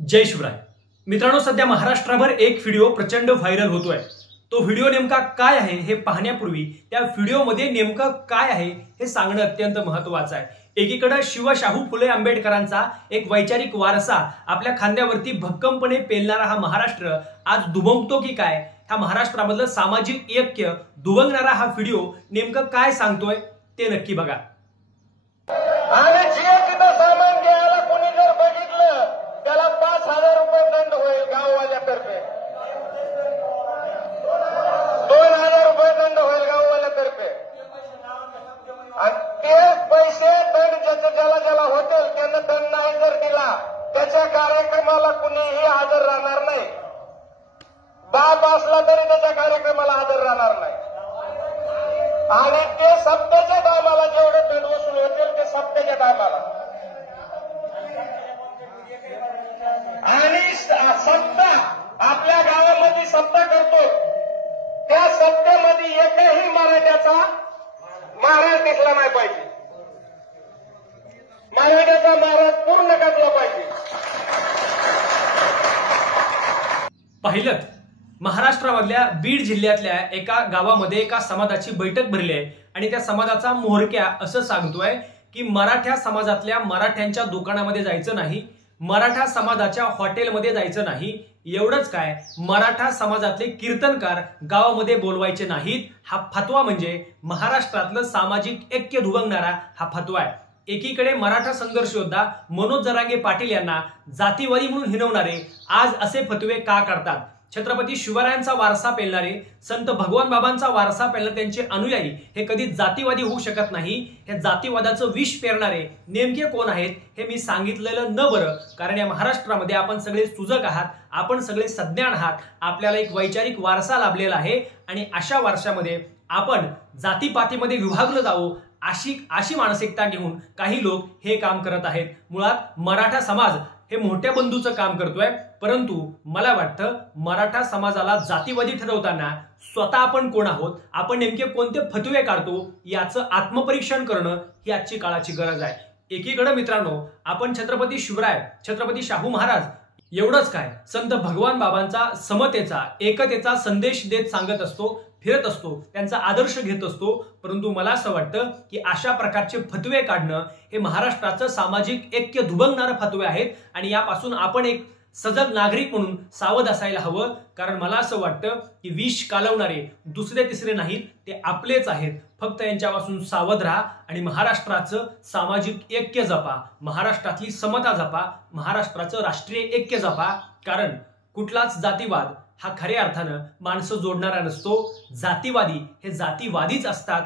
जय शिवराय मित्रांनो, सध्या महाराष्ट्राभर एक व्हिडिओ प्रचंड व्हायरल होतोय। तो व्हिडिओ नेमका काय आहे हे पाहण्यापूर्वी त्या व्हिडिओमध्ये नेमकं काय आहे हे सांगणं अत्यंत महत्त्वाचं आहे। एकीकडे शाहू फुले आंबेडकरांचा एक वैचारिक वारसा आपल्या खांद्यावरती भक्कमपणे पेलणारा हा महाराष्ट्र आज दुभंगतो की काय, ह्या महाराष्ट्रामधलं सामाजिक ऐक्य दुभंगणारा हा व्हिडिओ नेमकं काय सांगतोय ते नक्की बघा। आणि जे तिथं सामान घ्यायला कोणी जर बघितलं त्याला 5,000 रुपये दंड होईल गाववाल्यातर्फे, 2,000 रुपये दंड होईल गाववाल्यातर्फे। आणि ते पैसे दंड ज्याला होतील त्यांना दंड नाही जर दिला त्याच्या कार्यक्रमाला कुणीही हजर राहणार नाही। बाप असला तरी त्याच्या कार्यक्रमाला हजर राहणार नाही। आणि ते सप्त्याच्या टायमाला जेवढे दंड वसूल होतील ते सप्त्याच्या टायमाला, आणि सप्ताह आपल्या गावामध्ये सप्ताह करतो त्या सप्त्यामध्ये एकही मराठ्याचा महाराज दिसला नाही पाहिजे, मराठ्याचा महाराज पूर्ण कसला पाहिजे। पहिलं महाराष्ट्रामधल्या बीड जिल्ह्यातल्या एका गावामध्ये एका समाजाची बैठक भरली आहे आणि त्या समाजाचा म्होरक्या असं सांगतोय की मराठा समाजातल्या मराठ्यांच्या दुकानामध्ये जायचं नाही, मराठा समाजाच्या हॉटेलमध्ये जायचं नाही, एवढंच काय मराठा समाजातले कीर्तनकार गावामध्ये बोलवायचे नाहीत। हा फतवा म्हणजे महाराष्ट्रातलं सामाजिक ऐक्य दुभंगणारा हा फतवा आहे। एकीकडे मराठा संघर्ष योद्धा मनोज जरांगे पाटील यांना जातीवादी म्हणून हिणवणारे आज असे फतवे का काढतात? छत्रपती शिवरायांचा वारसा पेलणारे, संत भगवान बाबांचा वारसा पेलणारे त्यांचे अनुयायी हे कधी जातीवादी होऊ शकत नाही। हे जातीवादाचं विष पेरणारे नेमके कोण आहेत हे मी सांगितलेलं न बरं, कारण या महाराष्ट्रामध्ये आपण सगळे सुजक आहात, आपण सगळे सज्ञान आहात, आपल्याला एक वैचारिक वारसा लाभलेला आहे आणि अशा वारशामध्ये आपण जातीपातीमध्ये विभागलं जावं अशी मानसिकता घेऊन काही लोक हे काम करत आहेत। मुळात मराठा समाज हे मोठ्या बंधूचं काम करतोय, परंतु मला वाटतं मराठा समाजाला जातीवादी ठरवताना स्वतः आपण कोण आहोत, आपण नेमके कोणते फतवे काढतो याचं आत्मपरीक्षण करणं ही आजची काळाची गरज आहे। एकीकडे मित्रांनो आपण छत्रपती शिवराय, छत्रपती शाहू महाराज एवढंच काय संत भगवान बाबांचा समतेचा एकतेचा संदेश देत सांगत असतो, फिरत असतो, त्यांचा आदर्श घेत असतो, परंतु मला असं वाटतं की अशा प्रकारचे फतवे काढणं हे महाराष्ट्राचं सामाजिक ऐक्य दुभंगणारे फतवे आहेत आणि यापासून आपण एक सजग नागरिक म्हणून सावध असायला हवं। कारण मला असं वाटतं की विष कालवणारे दुसरे तिसरे नाहीत, ते आपलेच आहेत। फक्त यांच्यापासून सावध राहा आणि महाराष्ट्राचं सामाजिक ऐक्य जपा, महाराष्ट्रातली समता जपा, महाराष्ट्राचं राष्ट्रीय ऐक्य जपा। कारण कुठलाच जातीवाद हा खऱ्या अर्थानं माणसं जोडणारा नसतो, जातीवादी हे जातीवादीच असतात।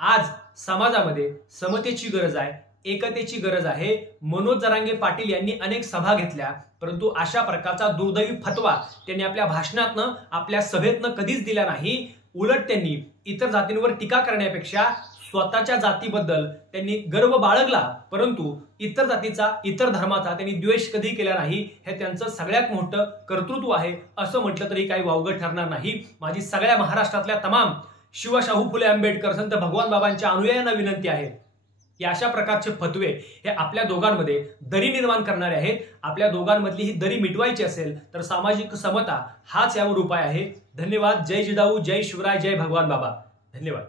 आज समाजामध्ये समतेची गरज आहे, एकतेची गरज आहे। मनोज जरांगे पाटील यांनी अनेक सभा घेतल्या, परंतु अशा प्रकारचा दुर्दैवी फतवा त्यांनी आपल्या भाषणातनं आपल्या सभेतनं कधीच दिला नाही। उलट त्यांनी इतर जातींवर टीका करण्यापेक्षा स्वतःच्या जातीबद्दल त्यांनी गर्व बाळगला, परंतु इतर जातीचा इतर धर्माचा त्यांनी द्वेष कधी केला नाही। हे त्यांचं सगळ्यात मोठं कर्तृत्व आहे असं म्हटलं तरी काही वावगं ठरणार नाही। माझी सगळ्या महाराष्ट्रातल्या तमाम शाहू फुले आंबेडकर संत भगवान बाबांच्या अनुयायांना विनंती आहे की अशा प्रकारचे फतवे हे आपल्या दोघांमध्ये दरी निर्माण करणारे आहेत। आपल्या दोघांमधली ही दरी मिटवायची असेल तर सामाजिक समता हाच यावर उपाय आहे। धन्यवाद। जय जिजाऊ, जय शिवराय, जय भगवान बाबा। धन्यवाद।